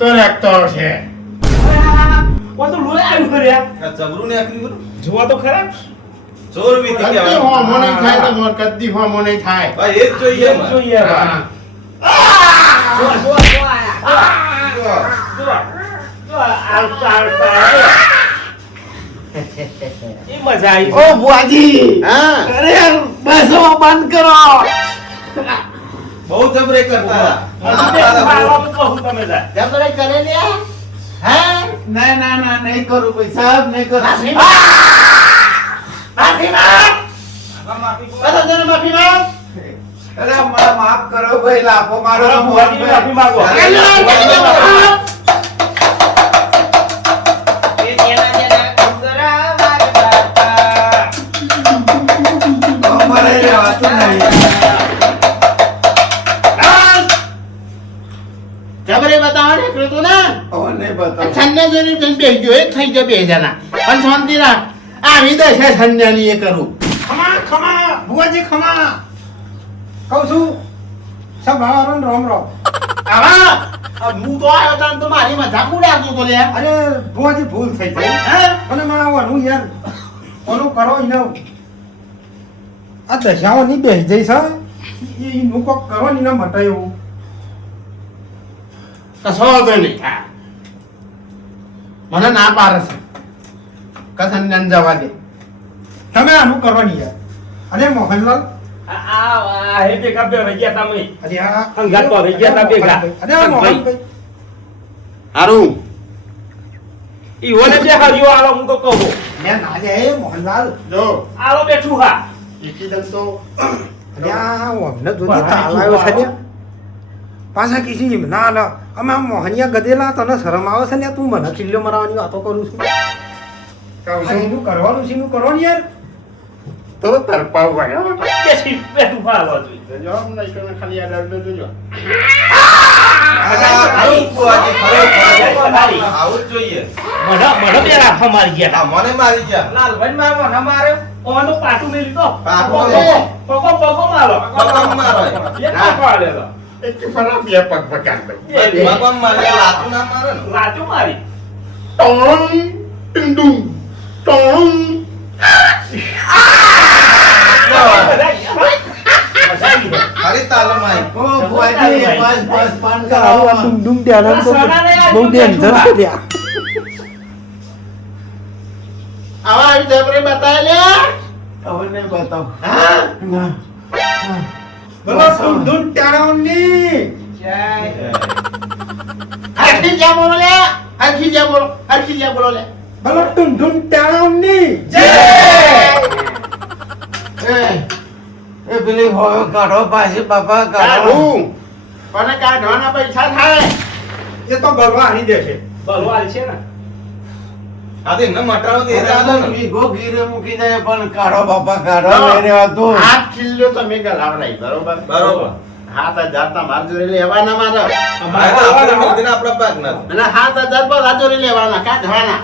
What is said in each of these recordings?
તો રાખતો છે ઓ તો લોહી આવ્યું કર્યા આ જબરું ને આકરી બરું જોવા તો ખરા ચોર વીતી કદી કહેવાય હોમો નહીં થાય તો મોર કદી હોમો નહીં થાય ભાઈ એ જ જોઈએ એમ જોઈએ હા. જોવા જોવા જોવા આવતા એ મજા આવી ઓ બુઆજી હા અરે બસો બંધ કરો બહુ જબરે કરતા તમે જા જબરે કરે ને હે ના ના ના નહીં કરું ભાઈ સાહેબ નહીં કરું માફી માંગ બધા જણ માફી માંગ અરે મને માફ કરો ભાઈ લાફો મારો માફી માંગો અમારે રહેવાતું નહીં જબરે બતાવો ને પેલું તું ના ઓને બતાવ છન્ને જોઈને તમે બેસજો એક થઈ ગયો બે જણા પણ શાંતિ રાખ આવી દશે છન્યાની એ કરું ખમા ખમા ભુવાજી ખમા કહું છું સબ આવારો રોમ રોમ આવા હું તો આવ્યો તાન તો મારી મજાક ઉડાવતો તો લે અરે ભુવાજી ભૂલ થઈ ગઈ હે અને માં આવવાનું યાર ઓનું કરો ઈને આ દશાઓ ની બેસી જઈ છે એ નું કોક કરો ને એને મટાય એવું કશો વાંધો નહીં મને ના પાડે છે કસન્યાન જવા દે તમે આનું કરો ને યાર અને મોહનલાલ આ હે ભેગા બે રહી ગયા તમે અરે આ અંગાત તો રહી ગયા તા ભેગા. અરે આ મોહનભાઈ હારું ઈ ઓને બે હરિયો આલો હું તો કહું મેં ના લે મોહનલાલ જો આલો બેઠું હા એકદમ તો અરે આ અમને જોતી તાલાયો છે ને પાછા કીધી ના ના અમે આ મોહનિયા ગધેલા તને શરમ આવે છે ને તું મને કિલ્લો મરાવાની વાતો કરું છું કહું આ છું એનું કરવાનું છે એનું કરો ને યાર તો તરપાવ વાળો બેઠી બેઠું હાલો જોઈએ જો નહીં તો ખાલી આ દર્દ જોજો આવું બુઆજી ખરો આવું જ જોઈએ મને બે રાખવા મારી ગયા આ મને મારી ગયા લાલભાઈ મારવો ના માર્યો ઓનો પાટું મેલી તો પાટું પગો પગો મારો ભગવાન મારો એક પાટો આલેલો એક ફરા બે પગ પકાન ભાઈ ભગવાન મારે લાતું ના મારે ને રાજો મારી ટોંગ ટિંડું ટોંગ ખાલી તાલમ આવી ઓ બુઆજી બસ બસ બંધ કરો આવું આ ડુમ ધ્યાન તો બહુ ડેન્જર છે લ્યા આવા આવી જબરે બતાય લે હવે નહીં બતાવ હા બોલો ડુમ ટાણોની હરખી જા બોલો લે હરખી જા બોલો હરખી જા બોલો લે બોલો ડુમ ટાણોની એ પેલી હોય કાઢો પાછી બાપા કાઢું પણ કાઢવાના પૈસા થાય એ તો ગરવા આની દેશે બલવાલ છે ને આ તો એમને મટાડો તો એ ચાલે ને વીઘો ઘીરે મૂકી દે પણ કાઢો બાપા કાઢો લઈ રહેવાતું હાથ ખીલ્લો તમે ગલાવડાઈ બરોબર બરોબર. હાથ હજાર તમારે જોડે લેવાના મારે આ તો આપણે મંદિરના આપણા ભાગ ના અને 7,000 પર જોડે લેવાના કાઢવાના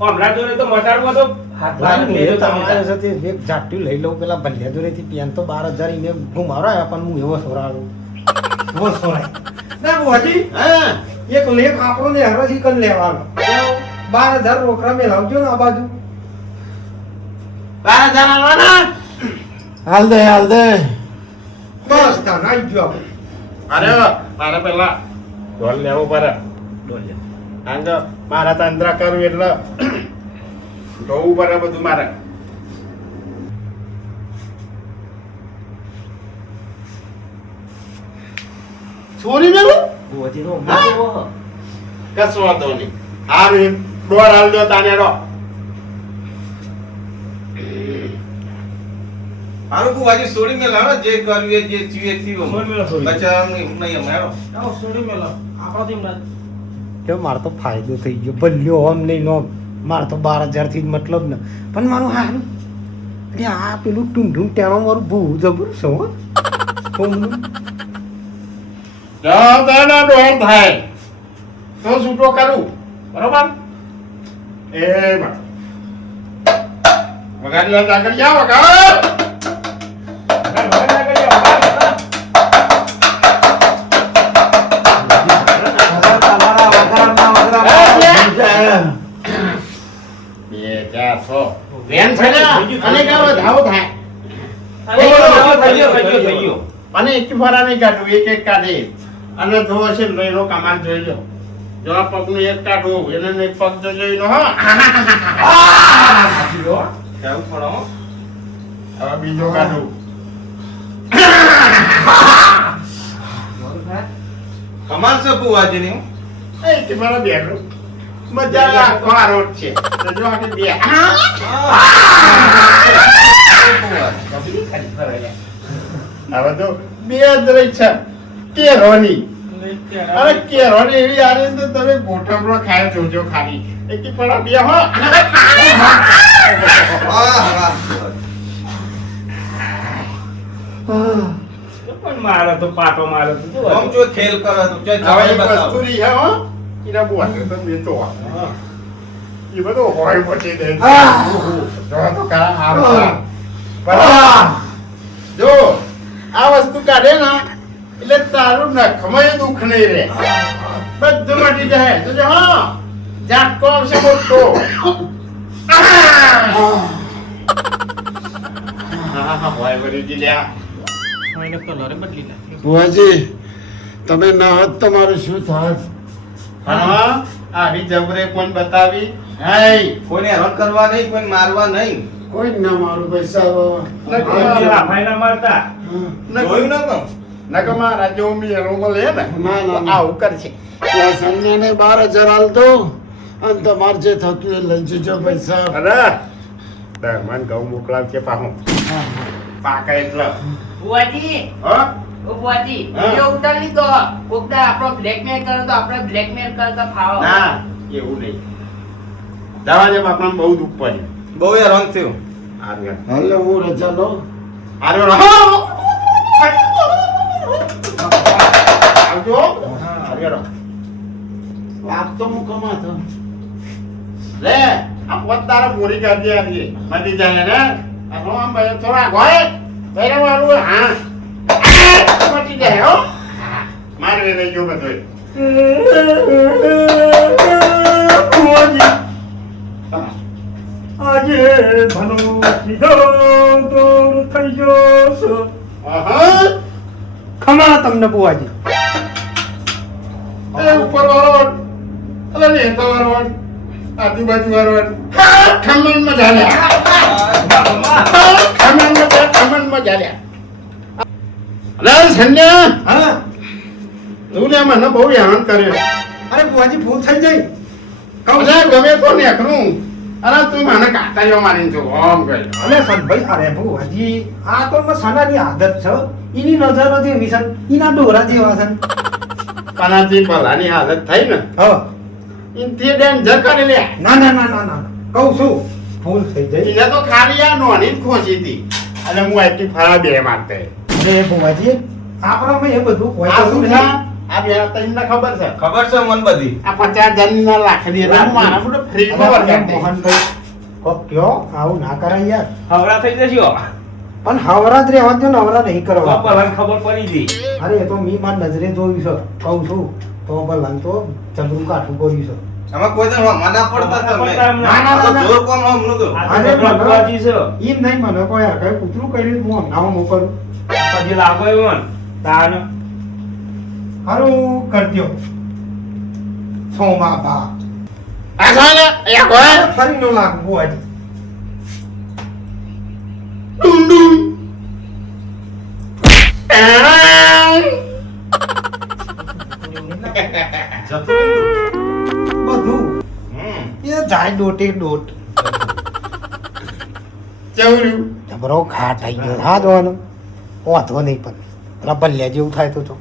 હમણાં જોડે તો મટાડવો તો હાથ લાગે લેજો તમે એક જાટ્યું લઈ લઉં પેલા ભલ્યા દોરેથી પેન તો 12,000 એને ઘુમાવરાયા પણ હું એવો સોરાડું એવો સોરાય ના બુઆજી હા એક લેખ આપણો ને હરસી કન લેવાનો 12,000 રોકડા મેલાવજો ને આ બાજુ 12,000 આવવાના હાલ દે બસ તા નાઈ ગયો અરે મારે પેલા ઢોલ લેવો પડે આંગ મારા તંત્ર કરું એટલે જોવું પડે બધું મારે છોરી મેલું બોજી નો કશું વાંધો નહીં હાલ ડોર હાલ દો તાને ડો આનું બુઆજી છોડી મેં લાવો જે કર્યું એ જે થયું એ થયું છોડી મેલો, છોડી. બચ્ચા નહીં અમારો આવો છોડી મેલો આપણો થી ના કે મારો તો ફાયદો થઈ ગયો ભલ્યો આમ નહીં નો મારે તો 12,000 થી જ મતલબ ને પણ મારું હારું એટલે આ પેલું ટુંઢું ટેણો મારું બહુ જબર છે હો હોમનું. જો તાના ડોર થાય તો છૂટો કરું બરોબર એ બા વગાડી લા જાગર જા વગાડ બેન છે ને અને કાં વધાવો થાય થઈ ગયો. અને એક ફરા નહીં કાઢવું એક કાઢે અને જો હશે ને એનો કમાલ જોઈ લો જો આ પગનું એક કાઢવું એને નહીં પગ જો જોઈ લો હા કેવું પડો હવે બીજો કાઢું કમાલ છે બુવાજીની એ કે મારા બેન મજા રાખો આ રોડ છે તો જો આ બે હવે તો બે જ રહી છે કેરોની અરે કેરોની એવી આરે તો તમે ગોઠમડો ખાય જોજો ખાલી એક પણ બે હો પણ મારે તો પાટો મારે તો જો આમ જો ખેલ કરો તો જો હવે એક બતાવો વસ્તુ રહી હે હો એના બુઆ તો મેં તો એ બધું હોય પછી દે જો તો કા આ બરાબર જો આ વસ્તુ કાઢે ને એટલે તારું નખમાં દુઃખ નહીં રહે બધું મટી જાય તો જો હા ઝાટકો આવશે મોટો હા હોય વળી લ્યા એને કલર બદલી નાખ્યો. બુઆજી તમે ન હોત તો મારું શું થાત? હા આવી જબરે કોણ બતાવી હે કોઈને હેરાન કરવા નહીં કોઈને મારવા નહીં કોઈ જ ના મારું પૈસા પેલા ભાઈના મારતા. જોયું ન તો નકમા રાજ્યો મી રોગો લે ને ના, ના. આવું કરશે સંજયને 12,000 હાલતો અને તમારે જે થતું એ લઈ જજો પૈસા. અરે દરમાન ઘઉં મોકલાવ કે પાહું પાકા એટલે બુઆજી હા ઓ બુઆજી હા. વિડિયો ઉતાર લીધો કોકદા આપણો બ્લેકમેલ કરો તો આપણે બ્લેકમેલ કરતા ફાવો ના એવું નહીં દવા જેમ આપણને બહુ દુઃખ પડ્યું બહુ હેરાન થયું આવ્યો હાલો હું રજા લઉં. આવ્યો આવજો આવ્યો આપ તો હું કમાતો. લે આ પોતારા પૂરી કાઢી આવીએ મટી જાય ને આનો આમ ભાઈ થોડા ગોય ભાઈ વાળું હા મટી જાય હો મારવે રહી ગયો બધોય આજે ભલો સીધો દૂર થઈ ગયો છે. આહા ખમા તમને બુઆજી. એ ઉપર વાળો અલે નેતો વાળો આજુબાજુ વાળો ખમણ માં ચાલ્યા ખમણ માં ચાલ્યા અરે સંજ્ઞા હા તું ને મને બહુ હેરાન કર્યો અરે બુઆજી ભૂલ થઈ જાય. અરે ગમે તો નેકરું અરે તું મને કાતરીઓ મારીને જો ઓમ ગઈ અલે સનભાઈ અરે બુઆજી આ તો સનાની આદત છે. એની નજરો જેવી છે એના ડોરા જેવા છે. કનાથી ભલાની હાલત થઈ ને હા ઇનથી ડેન્જર કરી લે ના ના ના ના ના કહું છું ભૂલ થઈ જાય. એને તો ખાલી આ નોની જ ખોસી હતી અને હું આટલી ફરા બે મારતે અરે બુઆજી આપણા મેં એ બધું કોઈ આ શું છે આ બે તમને ખબર છે ખબર છે મન બધી આ 50,000 ના લાખ ની એટલે મારા મોઢે ફ્રી માં વર્ગાડ દે મોહનભાઈ કોક કયો આવું ના કરાય યાર. હવરા થઈ જશો. પણ હવરાત રહેવા દો ને હવરા નહીં કરવા. પપ્પાને ખબર પડી ગઈ. અરે એ તો મી માર નજરે જોયું છે કહું છું તો ભલાન તો ચંદ્રું કાઠું કર્યું છે. આમાં કોઈ તો મના પડતા તમે પડતા એમ ના, ના, ના, ના. જોર કોમ હમનું તો આ અરે તો ભગવાજી છે. એમ નહીં મને કોઈ યાર કઈ કૂતરું કર્યું હું નામ મોકલું પછી લાગો એમ તાન હારું કરજો સોમા બા આ સાને અહીંયા કોઈ ફરી નો લાગ બુઆજી. ડુમ ડુમ બધું હમ એ જાય દોટે દોટ ચવર્યું જબરો ઘા થઈ ગયો હા જોવાનો વાંધો નહીં પણ રબલ્યા જેવું થાય તો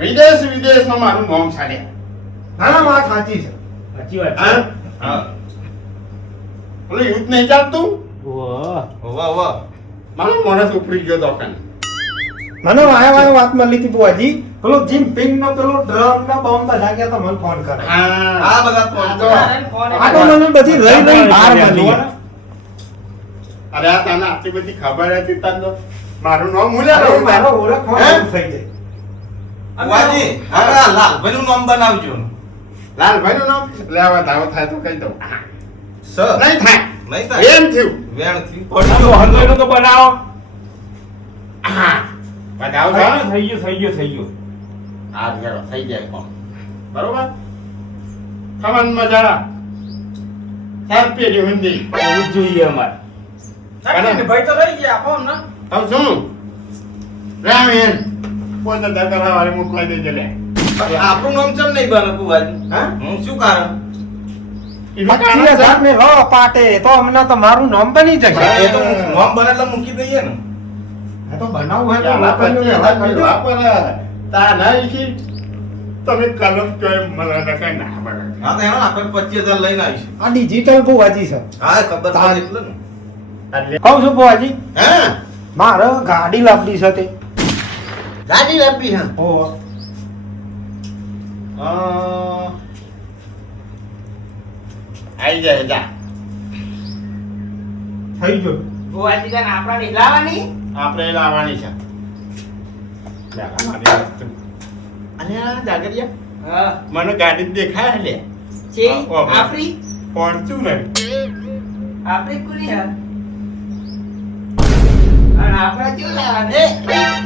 વિદેશમાં મારું નામ છાડ્યા ના વાત સાચી છે. સાચી વાત હા? છે. હા પેલું યુદ્ધ નહીં ચાલતું ઓહ. હોવા હોવા મારો માણસ ઉપડી ગયો તો કાન મને વાય વાત મળી હતી બુઆજી પેલો જીમ પિંગ નો પેલો ડ્રમ નો બોમ્બ લાગ્યા તો મને ફોન કરે. આ બધા ફોન તો આ તો મને બધી રહી રહી બહાર મળી. અરે આ તને આટલી બધી ખબર હતી તને તો મારું નામ ભૂલ્યા અરે રહું મારો ઓળખ હે? થઈ જાય. બુવાજી હા લાલભાઈનું નામ બનાવજો લાલભાઈ નું નામ લેવા ધાવો થાય તો કહી દઉં સ નહીં થાય નહીં થાય એમ થયું વેણથી હંધો હંધો એનો તો બનાવો હા બતાવો થઈ ગયું હા હેરો થઈ જાય કોમ બરોબર ખમન મજા સાત પેઢી હિન્દી એવું જ જોઈએ અમારે ભાઈ તો રહી ગયા આપો ને હવે શું રામેન પોતે દકરા વાળી મોકલાઈ દેજે લે આપણું નામ ચમ નહીં બને બુવાજી હા હું શું કારણ એમાં 25,000 મેં લો પાટે તો અમને તો મારું નામ બની જશે એ તો નામ બને એટલે મૂકી દઈએ ને આ તો બનાવવું હોય તો યાર, વાપરજો ને, વાપરજો, વાપરજો. વાપર. તા ના ઈખી. તમે કલમ ચોય મને ના કઈ ના બને. હા તો એનો આપણે 25,000 લઈને આવીશું આ ડિજિટલ ભુવાજી છે હા ખબર પડે એટલે ને એટલે કહું છું ભુવાજી હા મારે ગાડી લાવડી છે તે ગાડી લાવવી હા ઓ આઈ જાય જા થઈ ગયો ભુવાજી તને આપણા નહીં લાવવાની આપણે લાવવાની છે લે, આ મારી વસ્તુ. અને આ જાગરિયા હા મને ગાડી દેખાય લે છે ઓહો. આફરી ફોર્ચ્યુનર આફરી કુલી હા અને આપણા કેવું લાવવાની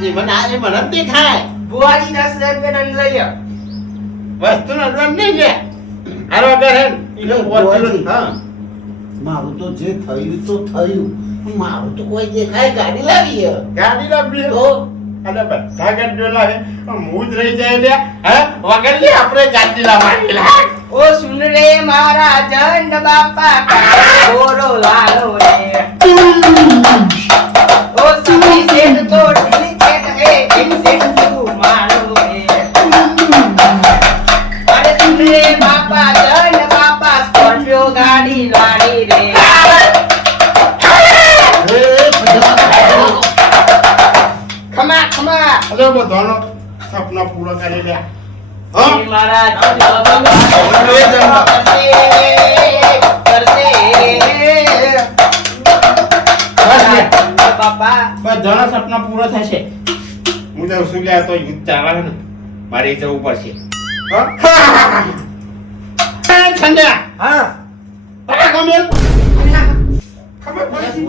એ મને આ એ મને જ દેખાય ભુવાજી 10,000 રૂપિયા દંડ લઈ લ્યો વસ્તુ નો અડવાન્સ નહીં લે આરો અગર હે એનો ફોર્ચ્યુનર હા મારું તો જે થયું તો થયું મારું તો કોઈ દેખાય ગાડી લાવી હે. ગાડી લાવવી તો અને બધા ગાડીઓ લાવે હું જ રહી જાય લે હે વગર લે આપણે ગાડી લાવવાની લે ઓ સુન રે મારા જંડ બાપા કાળો ગોરો લાલો રે ઓ સખી સેટ તો ઢીલી સેટ હે એક સેટ તું મારો રે અરે સુન રે બાપા જંડ બાપા સ્કોર્પિયો ગાડી લાડી રે ખમા ખમા અરે બધાનો સપના પૂરો કરી લે એ હા મારા જંડ બાપા કરશે બાપા બધાના સપના પૂરો થશે હું તો શું લે તો યુદ્ધ ચાલે ને મારે જવું પડશે હા ઠંડા હા પકડ ગમેલ ખબર પડી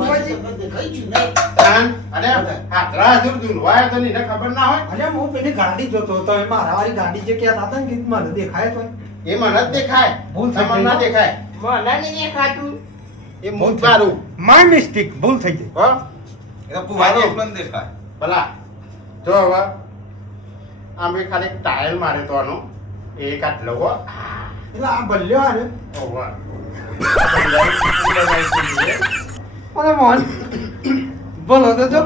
દેખાય છે નહીં. અરે હાથરા હજુ દુનવાય તો એને ખબર ના હોય અરે હું પેલી ગાડી જોતો હતો એ મારા વાળી ગાડી જે કહેતા હતા ને કે મને દેખાય તો એ મને જ દેખાય ભૂલ થઈ તમને ના ગઈ. દેખાય મને નહીં ખાતું એ મૂળ પાડું માય મિસ્ટેક ભૂલ થઈ ગઈ હો એ તો બુવાજી એકલો ને દેખાય ભલા જો હવે આમ એ ખાલી ટાયલ મારે તો આનો એક આટલો હો એટલે આ બલ્યો આ ને ઓવર અરે મોહન બોલો તો જો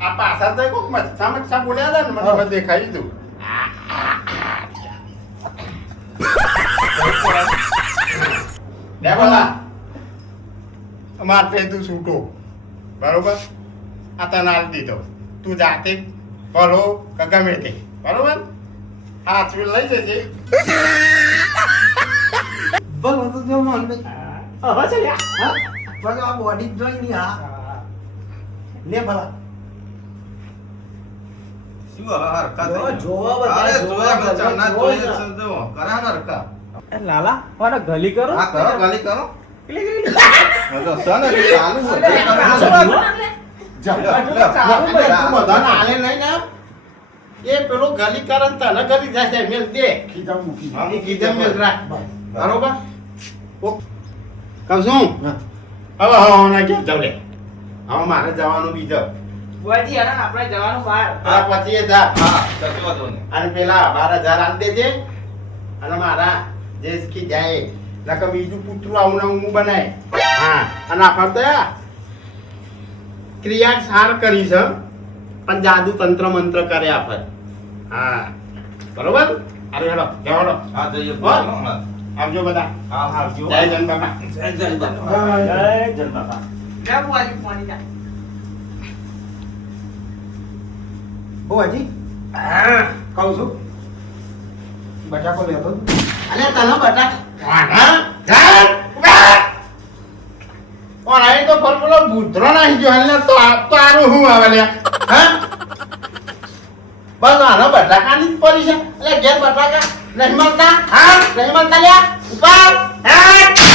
આ પાછળ તો કોક મચ્છા મચ્છા બોલ્યા હતા ને મને બધું દેખાઈ દીધું દે બોલા માટે તું છૂટો બરોબર આ તને આલ દીધો તું જાતે બોલો કે ગમે તે બરોબર હાથ લઈ જજે બોલો તો જો મોહન ભાઈ હવે છે હા બોલો આ બોડી જોઈ ની હા લે ભલા શું હવે હરકા થઈ ગયા? જોવા બધા, અરે જોવા જોયા બધા, બચ્ચા, ના જોવા જોઈએ બધા. છે, જો. કરા ને હરકા. લાલા મારા ગલી કરો હા, કરો, ગાલી કરો. હા, તો સન એટલે ચાલુ હોય. જે કરવું હોય. તું બધાને આલે નહીં ને એ પેલો ગલી કરે ને તને ગલી જશે મેલ દે ખીજા મૂકી હા, એ કીધે મેલ રાખ બરોબર કહું છું હા. હવે હવે ના કેમ જાવ લે હવે મારે જવાનું બીજો ભુવાજી અરે આપણે જવાનું બહાર આ પછી એ જા હા, કશો વાંધો નહીં. અને પેલા 12,000 આલ દેજે અને મારા જે કી જાય નકર બીજું પુત્રું આવું ને હું બનાય હા અને આફર તો ક્રિયા સાર કરી છે પણ જાદુ તંત્ર મંત્ર કરે આફર હા બરોબર અરે હેડો જવાડો હા, જઈએ. હો? હા. આવજો બધા હા, આવજો. જય જન બાપા જય જય જય. જય જન બાપા લે ભુવાજી પાણી જા ભુવાજી કહું છું બટાકો લેતો અલે તને બટા વાના જા ઉભા ઓરાઈ તો બોલો ભૂતરો નાહી ગયો એટલે તો તારું હું આવે લે હા બસ આનો બટાકાની જ પડી છે એટલે ઘેર બટાકા નહીં મળતા હા નહીં મળતા લ્યા ઉપર